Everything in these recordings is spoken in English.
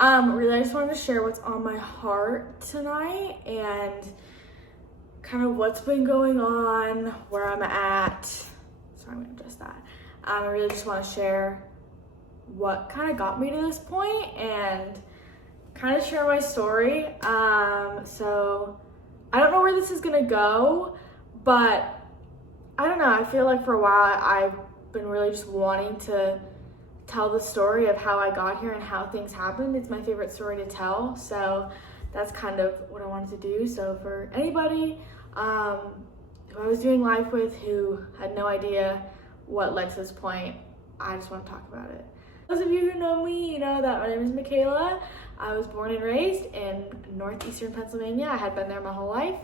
Really, I just wanted to share what's on my heart tonight and kind of what's been going on, where I'm at. Sorry, I'm gonna adjust that. I really just want to share what kind of got me to this point and kind of share my story. So I don't know where this is gonna go, but I don't know. I feel like for a while I've been really just wanting to tell the story of how I got here and how things happened. It's my favorite story to tell, so that's kind of what I wanted to do. So for anybody who I was doing life with who had no idea what led to this point, I just want to talk about it. Those of you who know me, you know that my name is Mikayla. I was born and raised in northeastern Pennsylvania. I had been there my whole life.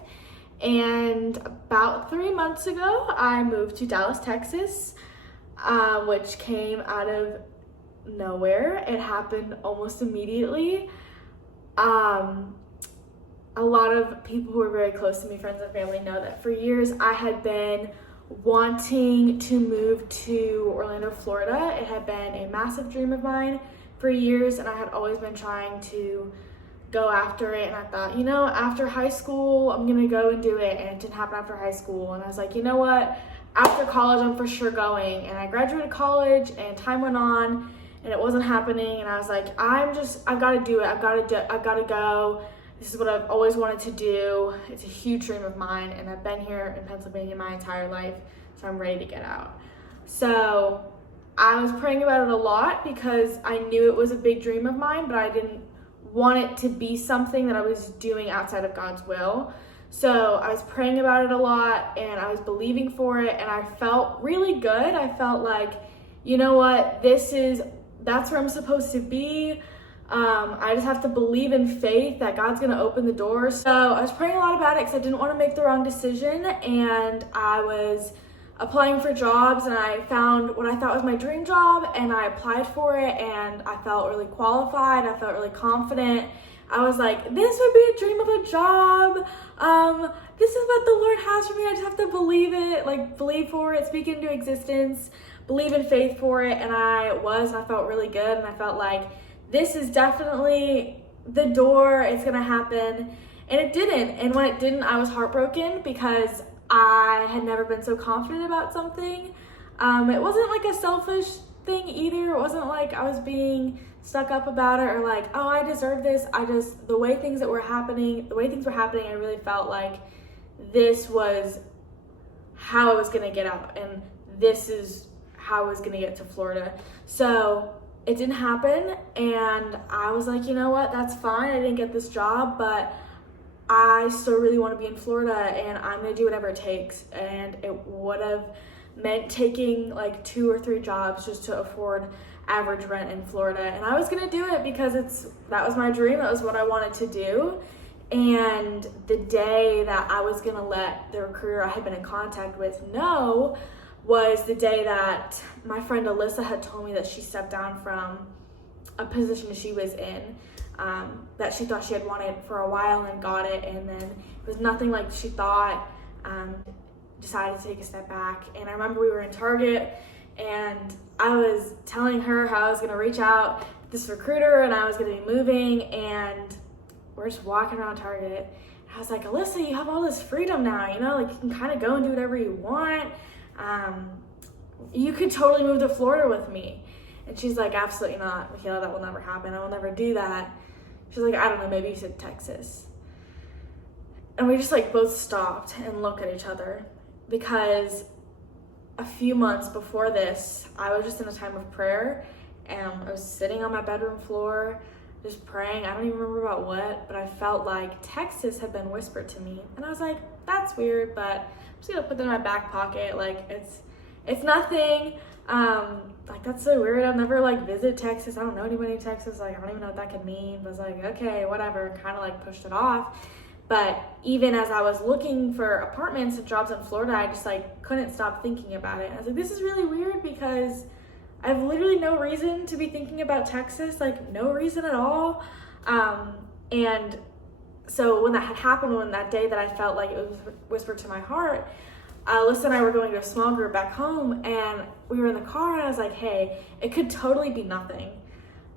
And about 3 months ago, I moved to Dallas, Texas, which came out of nowhere. It happened almost immediately. A lot of people who are very close to me, friends and family, know that for years I had been wanting to move to Orlando, Florida. It had been a massive dream of mine for years, and I had always been trying to go after it. And I thought, after high school, I'm gonna go and do it. And it didn't happen after high school. And I was like, you know what? After college, I'm for sure going. And I graduated college, and time went on, and it wasn't happening. And I was like, I've got to do it. I've got to go. This is what I've always wanted to do. It's a huge dream of mine, and I've been here in Pennsylvania my entire life, so I'm ready to get out. So I was praying about it a lot because I knew it was a big dream of mine, but I didn't want it to be something that I was doing outside of God's will. So I was praying about it a lot, and I was believing for it, and I felt really good. I felt like, you know what, that's where I'm supposed to be. I just have to believe in faith that God's gonna open the door. So I was praying a lot about it because I didn't want to make the wrong decision, and I was applying for jobs, and I found what I thought was my dream job, and I applied for it, and I felt really qualified. I felt really confident. I was like, this would be a dream of a job. This is what the Lord has for me. I just have to believe it, believe for it, speak into existence, believe in faith for it. And I felt really good. And I felt like this is definitely the door. It's gonna happen. And it didn't. And when it didn't, I was heartbroken because I had never been so confident about something. It wasn't like a selfish thing either. It wasn't like I was being stuck up about it or like, oh, I deserve this. The way things were happening, I really felt like this was how I was gonna get out, and this is how I was gonna get to Florida. So it didn't happen, and I was like, you know what, that's fine. I didn't get this job, but I still really want to be in Florida, and I'm gonna do whatever it takes. And it would have meant taking like 2 or 3 jobs just to afford average rent in Florida. And I was gonna do it because that was my dream. That was what I wanted to do. And the day that I was gonna let the recruiter I had been in contact with know was the day that my friend Alyssa had told me that she stepped down from a position she was in, that she thought she had wanted for a while and got it, and then it was nothing like she thought. Decided to take a step back. And I remember we were in Target, and I was telling her how I was gonna reach out to this recruiter and I was gonna be moving, and we're just walking around Target. I was like, Alyssa, you have all this freedom now, you can kind of go and do whatever you want. You could totally move to Florida with me. And she's like, absolutely not, Mikayla, that will never happen. I will never do that. She's like, I don't know, maybe you said Texas. And we just both stopped and looked at each other, because a few months before this, I was just in a time of prayer, and I was sitting on my bedroom floor just praying. I don't even remember about what, but I felt like Texas had been whispered to me. And I was like, that's weird, but I'm just gonna put that in my back pocket. It's nothing. That's so weird. I've never visited Texas. I don't know anybody in Texas. I don't even know what that could mean. But I was like, okay, whatever, kind of pushed it off. But even as I was looking for apartments and jobs in Florida, I just couldn't stop thinking about it. I was like, this is really weird because I have literally no reason to be thinking about Texas, no reason at all. And so when that had happened, when that day that I felt like it was whispered to my heart, Alyssa and I were going to a small group back home, and we were in the car, and I was like, hey, it could totally be nothing,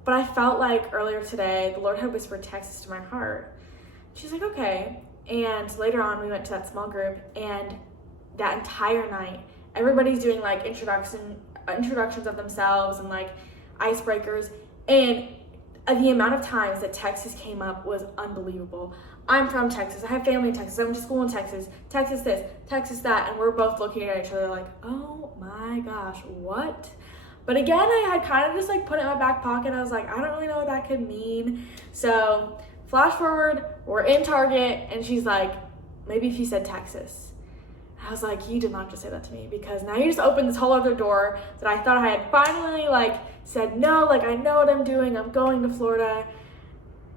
But I felt like earlier today, the Lord had whispered Texas to my heart. She's like, okay. And later on, we went to that small group, and that entire night, everybody's doing like introductions of themselves and like icebreakers. And the amount of times that Texas came up was unbelievable. I'm from Texas. I have family in Texas. I went to school in Texas. Texas this, Texas that. And we're both looking at each other like, oh my gosh, what? But again, I had kind of just like put it in my back pocket. I was like, I don't really know what that could mean. So flash forward, we're in Target, and she's like, maybe if you said Texas. I was like, you did not just say that to me, because now you just opened this whole other door that I thought I had finally like said no, like I know what I'm doing. I'm going to Florida.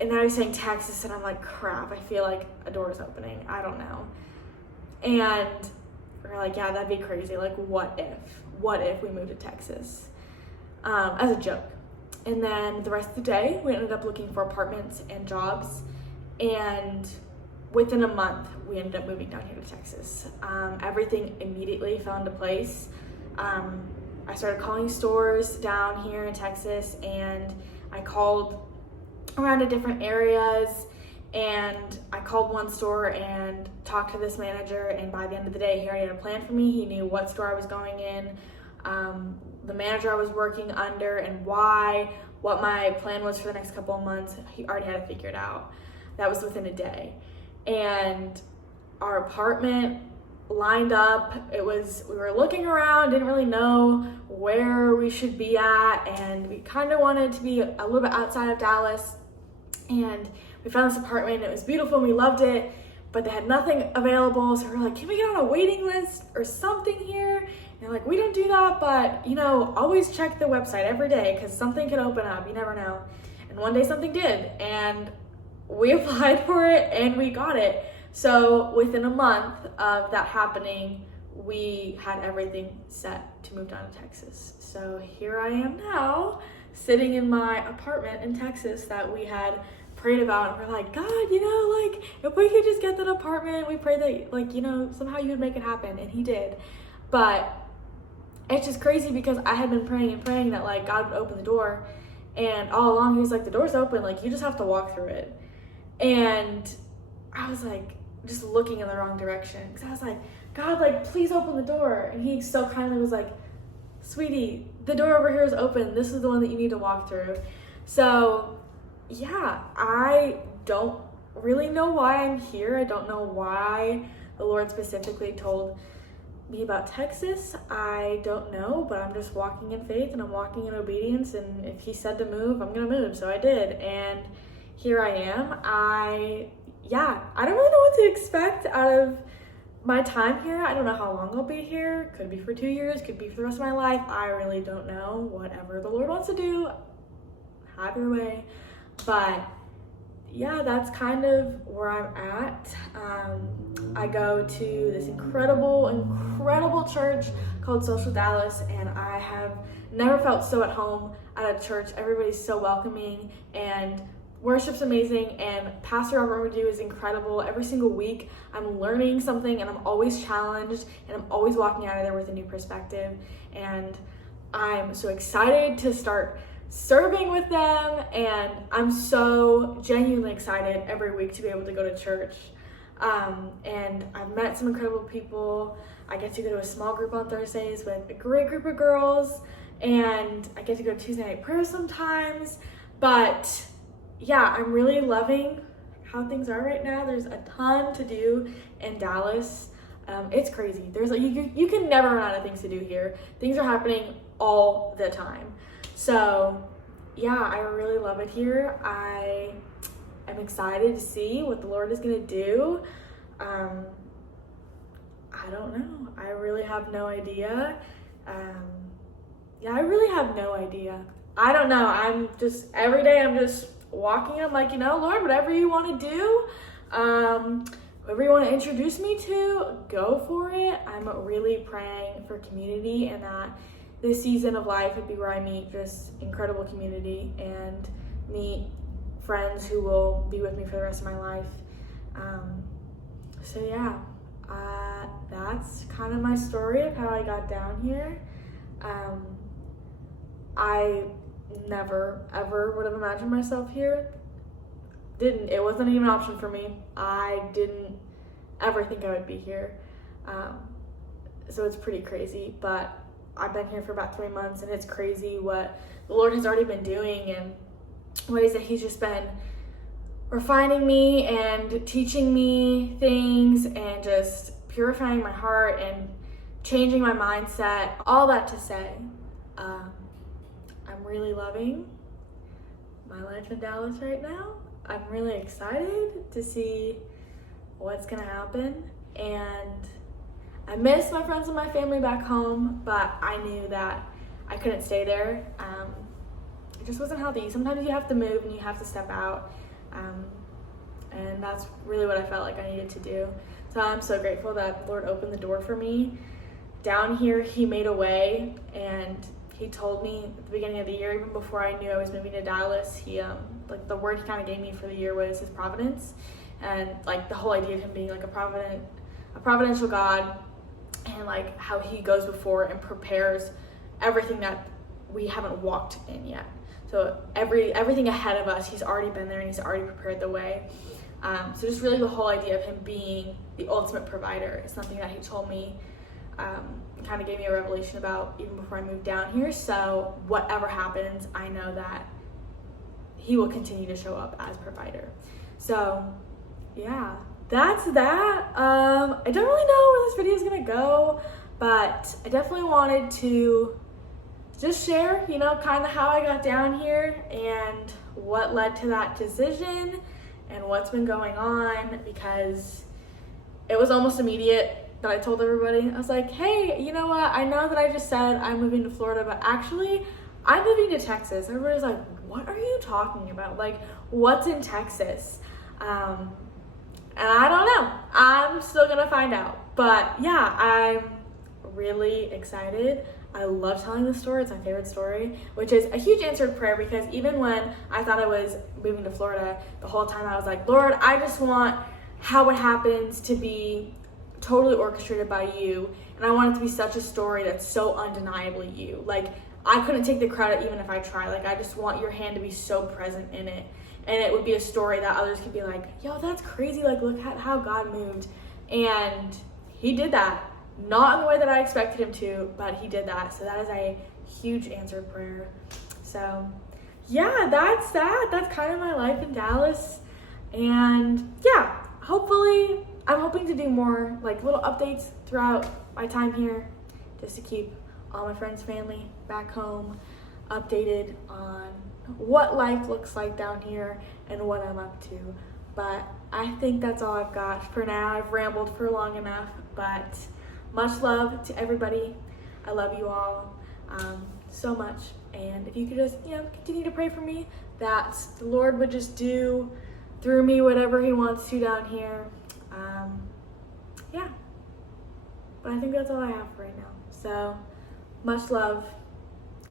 And now you're saying Texas, and I'm like, crap, I feel like a door is opening. I don't know. And we're like, yeah, that'd be crazy. Like, what if we moved to Texas? As a joke. And then the rest of the day, we ended up looking for apartments and jobs. And within a month, we ended up moving down here to Texas. Everything immediately fell into place. I started calling stores down here in Texas, and I called around to different areas, and I called one store and talked to this manager, and by the end of the day, he already had a plan for me. He knew what store I was going in, the manager I was working under, and why, what my plan was for the next couple of months. He already had it figured out. That was within a day. And our apartment lined up. We were looking around, didn't really know where we should be at, and we kind of wanted to be a little bit outside of Dallas. And we found this apartment, it was beautiful and we loved it, but they had nothing available. So we were like, can we get on a waiting list or something here? And they're like, we don't do that, but always check the website every day, because something could open up, you never know. And one day something did, and we applied for it and we got it. So within a month of that happening, we had everything set to move down to Texas. So here I am now, sitting in my apartment in Texas that we had prayed about, and we're like, God, if we could just get that apartment, we pray that somehow you would make it happen. And he did. But it's just crazy, because I had been praying and praying that like God would open the door, and all along he was like, the door's open, like you just have to walk through it. And I was like just looking in the wrong direction, because I was like, God, like please open the door. And he so kindly was like, sweetie, the door over here is open. This is the one that you need to walk through. So yeah, I don't really know why I'm here. I don't know why the Lord specifically told me about Texas. I don't know, but I'm just walking in faith and I'm walking in obedience. And if he said to move, I'm gonna move. So I did, and here I am. I don't really know what to expect out of my time here. I don't know how long I'll be here. Could be for 2 years, could be for the rest of my life. I really don't know. Whatever the Lord wants to do, have your way. But yeah, that's kind of where I'm at. I go to this incredible church called Social Dallas, and I have never felt so at home at a church. Everybody's so welcoming, and worship's amazing, and Pastor Robert Madu is incredible. Every single week I'm learning something, and I'm always challenged, and I'm always walking out of there with a new perspective. And I'm so excited to start serving with them, and I'm so genuinely excited every week to be able to go to church. And I've met some incredible people. I get to go to a small group on Thursdays with a great group of girls, and I get to go to Tuesday night prayer sometimes. But yeah, I'm really loving how things are right now. There's a ton to do in Dallas. It's crazy. There's you can never run out of things to do here. Things are happening all the time. So yeah, I really love it here. I am excited to see what the Lord is gonna do. I don't know. I really have no idea. I really have no idea. I don't know. Every day I'm just walking. I'm like, Lord, whatever you want to do, whoever you want to introduce me to, go for it. I'm really praying for community, and that this season of life would be where I meet just incredible community and meet friends who will be with me for the rest of my life. So yeah, that's kind of my story of how I got down here. I never ever would have imagined myself here. It wasn't even an option for me. I didn't ever think I would be here. So it's pretty crazy, but I've been here for about 3 months, and it's crazy what the Lord has already been doing and ways that he's just been refining me and teaching me things and just purifying my heart and changing my mindset. All that to say, I'm really loving my life in Dallas right now. I'm really excited to see what's gonna happen, and I miss my friends and my family back home, but I knew that I couldn't stay there. It just wasn't healthy. Sometimes you have to move and you have to step out, and that's really what I felt like I needed to do. So I'm so grateful that the Lord opened the door for me. Down here, he made a way, and he told me at the beginning of the year, even before I knew I was moving to Dallas, he like the word he kind of gave me for the year was his providence, and like the whole idea of him being like a providential God, and like how he goes before and prepares everything that we haven't walked in yet. So everything ahead of us, he's already been there and he's already prepared the way. So just really the whole idea of him being the ultimate provider is something that he told me, kind of gave me a revelation about even before I moved down here. So whatever happens, I know that he will continue to show up as provider. So yeah, that's that. I don't really know where this video is gonna go, but I definitely wanted to just share, kind of how I got down here and what led to that decision and what's been going on, because it was almost immediate that I told everybody. I was like, hey, you know what? I know that I just said I'm moving to Florida, but actually I'm moving to Texas. Everybody's like, what are you talking about? Like, what's in Texas? And I don't know. I'm still gonna find out. But yeah, I'm really excited. I love telling this story. It's my favorite story, which is a huge answered prayer, because even when I thought I was moving to Florida, the whole time I was like, Lord, I just want how it happens to be totally orchestrated by you. And I want it to be such a story that's so undeniably you. Like, I couldn't take the credit even if I tried. Like, I just want your hand to be so present in it. And it would be a story that others could be like, yo, that's crazy. Like, look at how God moved. And he did that. Not in the way that I expected him to, but he did that. So that is a huge answered prayer. So yeah, that's that. That's kind of my life in Dallas. And yeah, hopefully I'm hoping to do more like little updates throughout my time here, just to keep all my friends, family back home updated on what life looks like down here and what I'm up to. But I think that's all I've got for now. I've rambled for long enough, but much love to everybody. I love you all so much. And if you could just, continue to pray for me, that the Lord would just do through me whatever he wants to down here. Yeah. But I think that's all I have for right now. So much love.